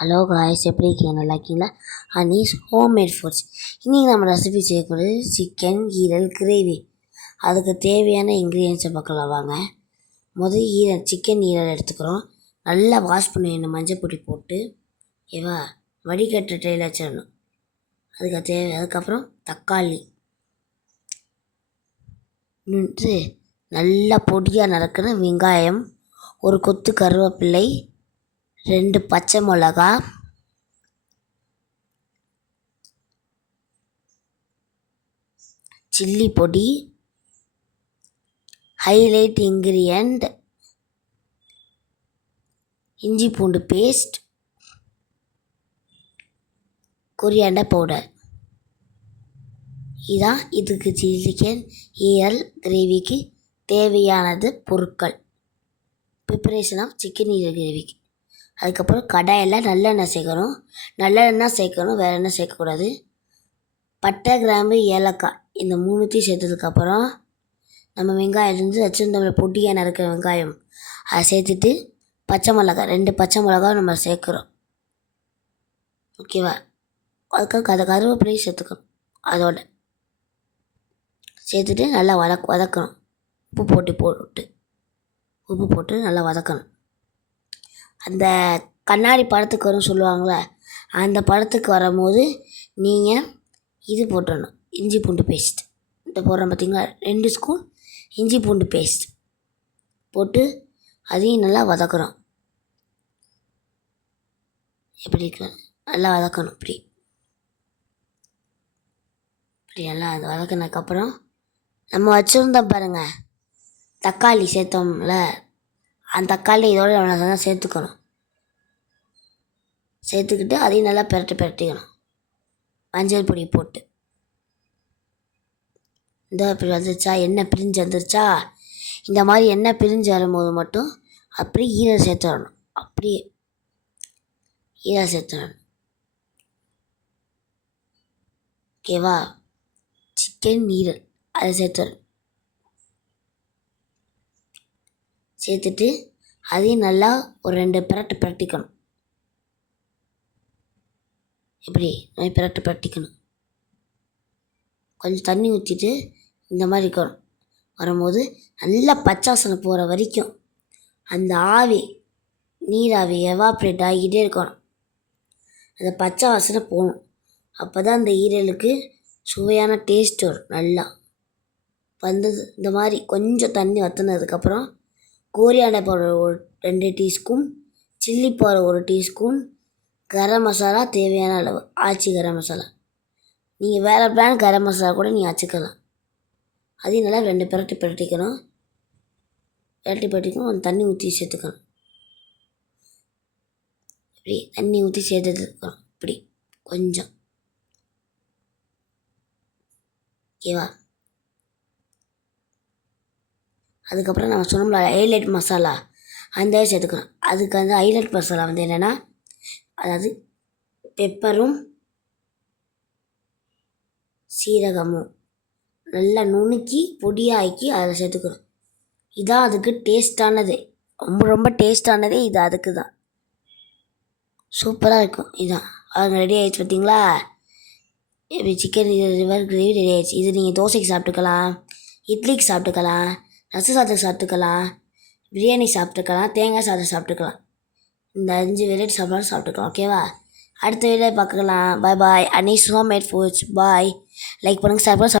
Hello guys எப்படி இருக்கீங்க? நல்லா இருக்கீங்களா? அனீஸ் ஹோம்மேட் ஃபுட்ஸ் இன்றைக்கி நம்ம ரெசிபி செய்யக்கூடியது சிக்கன் ஈரல் கிரேவி அதுக்கு தேவையான இன்க்ரீடியன்ஸை பார்க்கலாம். வாங்க. முதல் ஈரல் சிக்கன் ஈரல் எடுத்துக்கிறோம். நல்லா வாஷ் பண்ணிடணும் மஞ்சள் பொடி போட்டு ஏவா வடிகட்டுற ட்ரெயில் வச்சிடணும். அதுக்கு தேவை அதுக்கப்புறம் தக்காளி. நல்லா பொடியாக நறுக்கின வெங்காயம் ஒரு கொத்து கருவேப்பிள்ளை ரெண்டு பச்சை மிளகா சில்லி பொடி ஹைலைட் இன்க்ரியண்ட் இஞ்சி பூண்டு பேஸ்ட் கொரியாண்டர் பவுடர் இதான் இதுக்கு சிக்கன் ஈரல் கிரேவிக்கு தேவையானது பொருட்கள். ப்ரிப்பரேஷன் ஆஃப் சிக்கன் ஈரல் கிரேவிக்கு அதுக்கப்புறம் கடாயில் நல்லெண்ணெய் சேர்க்கணும். நல்லெண்ணெய் சேர்க்கணும் வேறு எண்ணெய் சேர்க்கக்கூடாது. பட்டை கிராம்பு ஏலக்காய் இந்த மூணுத்தையும் சேர்த்ததுக்கப்புறம் நம்ம வெங்காயம் இருந்து வச்சுருந்தோம்ல பொடியாக நறுக்கிற வெங்காயம் அதை சேர்த்துட்டு பச்சை மிளகா ரெண்டு பச்சை மிளகா நம்ம சேர்க்குறோம். ஓகேவா? அதுக்காக அதை கருவேப்பிலையும் சேர்த்துக்கணும் அதோட. சேர்த்துட்டு நல்லா வதக் வதக்கணும். உப்பு போட்டு போட்டு உப்பு போட்டு நல்லா வதக்கணும். அந்த கண்ணாடி படத்துக்கு வரும் சொல்லுவாங்கள்ல அந்த படத்துக்கு வரும்போது நீங்கள் இது போட்டுடணும். இஞ்சி பூண்டு பேஸ்ட். இந்த போடுறோம் பார்த்தீங்களா ரெண்டு ஸ்பூன் இஞ்சி பூண்டு பேஸ்ட் போட்டு அதையும் நல்லா வதக்குறோம் எப்படி இருக்கு? நல்லா வதக்கணும். இப்படி. இப்படி நல்லா அது வதக்கினதுக்கப்புறம் நம்ம வச்சுருந்தோம் பாருங்கள் தக்காளி சேர்த்தோம்ல அந்த தக்காளி இதோட நம்ம சேர்த்துக்கணும். சேர்த்துக்கிட்டு அதையும் நல்லா பெரட்டி பெரட்டிக்கணும். மஞ்சள் பொடி போட்டு. இந்த இப்படி வந்துருச்சா? எண்ணெய் பிரிஞ்சு வந்துருச்சா? இந்த மாதிரி எண்ணெய் பிரிஞ்சு வரும்போது மட்டும் அப்படியே ஈரல் சேர்த்துடணும். அப்படியே ஈரல் சேர்த்துடணும். ஓகேவா? சிக்கன் ஈரல் அதை சேர்த்து வரணும் சேர்த்துட்டு அதையும் நல்லா ஒரு ரெண்டு பிரட்டு பிரட்டிக்கணும். எப்படி மாதிரி பிரட்டு பிரட்டிக்கணும். கொஞ்சம் தண்ணி ஊற்றிட்டு இந்த மாதிரி இருக்கணும். வரும்போது நல்லா பச்சாசனை போகிற வரைக்கும் அந்த ஆவி நீராவி எவாப்ரேட் ஆகிக்கிட்டே இருக்கணும். அந்த பச்சை வாசனை போகணும். அப்போ தான் அந்த ஈரலுக்கு சுவையான டேஸ்ட் வரும் நல்லா. வந்தது இந்த மாதிரி கொஞ்சம் தண்ணி வற்றினதுக்கப்புறம் கோரியாண்டை பவுடர் ஒரு ரெண்டு டீஸ்பூன் சில்லி பவுடர் ஒரு டீஸ்பூன் கரம் மசாலா தேவையான அளவு ஆச்சி கரம் மசாலா. நீங்கள் வேறு பிராண்ட் கரம் மசாலா கூட நீங்கள் வச்சுக்கலாம் அதையும் நல்லா ரெண்டு பிரட்டி பிரட்டிக்கணும். பிரட்டி பிரட்டிக்கணும் கொஞ்சம் தண்ணி ஊற்றி சேர்த்துக்கணும். இப்படி தண்ணி ஊற்றி சேர்த்துக்கணும். இப்படி கொஞ்சம். ஓகேவா? அதுக்கப்புறம் நம்ம சொன்னோம்ல ஹைலைட் மசாலா அந்த சேர்த்துக்கணும். அதுக்கு வந்து ஹைலைட் மசாலா வந்து என்னென்னா அதாவது பெப்பரும் சீரகமும் நல்லா நுணுக்கி பொடியாக்கி அதில் சேர்த்துக்கணும். இதான் அதுக்கு டேஸ்டானது ரொம்ப ரொம்ப டேஸ்டானதே இது அதுக்கு தான். சூப்பராக இருக்கும். இதான் அவங்க ரெடி ஆகிடுச்சு பார்த்தீங்களா சிக்கன் ரிவர் கிரேவி ரெடி ஆகிடுச்சு இது நீங்கள் தோசைக்கு சாப்பிட்டுக்கலாம் இட்லிக்கு சாப்பிட்டுக்கலாம் ரச சாதம் சாப்பிட்டுக்கலாம் பிரியாணி சாப்பிட்டுக்கலாம் தேங்காய் சாதம் சாப்பிட்டுக்கலாம். இந்த அஞ்சு வெரைட்டி சாப்பாடு சாப்பிட்டுக்கலாம் ஓகேவா அடுத்த வீடியோ பார்க்கலாம். Bye bye Anees home made foods bye like பண்ணுங்கள் சாப்பிட